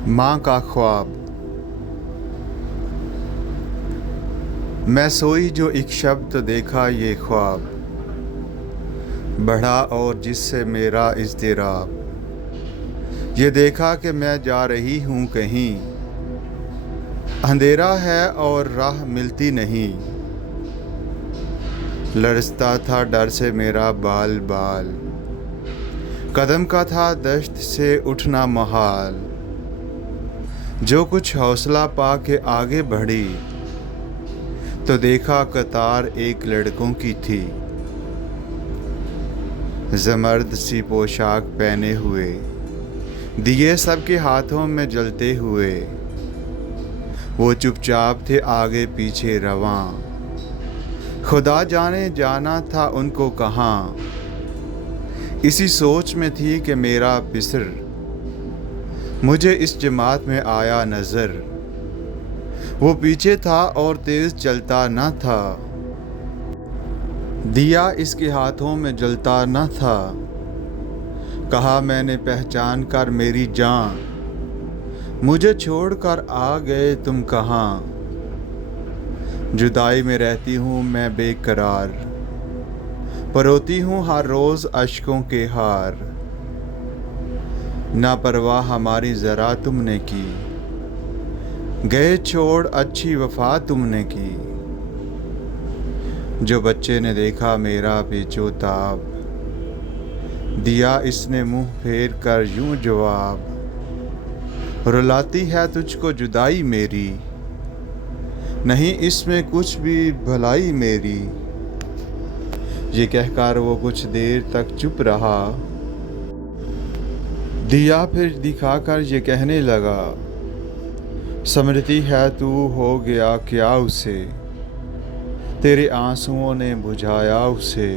माँ का ख्वाब। मैं सोई जो एक शब्द देखा ये ख्वाब, बढ़ा और जिससे मेरा इज़्तिराब। ये देखा कि मैं जा रही हूँ कहीं, अंधेरा है और राह मिलती नहीं। लरजता था डर से मेरा बाल बाल, कदम का था दश्त से उठना महाल। जो कुछ हौसला पा के आगे बढ़ी, तो देखा कतार एक लड़कों की थी। ज़मर्द सी पोशाक पहने हुए, दिए सबके हाथों में जलते हुए। वो चुपचाप थे आगे पीछे रवां, खुदा जाने जाना था उनको कहाँ। इसी सोच में थी कि मेरा बिसर मुझे इस जमात में आया नज़र। वो पीछे था और तेज़ चलता न था, दिया इसके हाथों में जलता न था। कहा मैंने पहचान कर मेरी जान, मुझे छोड़कर आ गए तुम कहाँ। जुदाई में रहती हूँ मैं बेकरार, परोती हूँ हर रोज़ अश्कों के हार। ना परवाह हमारी ज़रा तुमने की, गए छोड़ अच्छी वफा तुमने की। जो बच्चे ने देखा मेरा पेचोताब, दिया इसने मुंह फेर कर यूं जवाब। रुलाती है तुझको जुदाई मेरी, नहीं इसमें कुछ भी भलाई मेरी। ये कहकर वो कुछ देर तक चुप रहा, दिया फिर दिखाकर ये कहने लगा। समझती है तू हो गया क्या उसे, तेरे आंसुओं ने बुझाया उसे।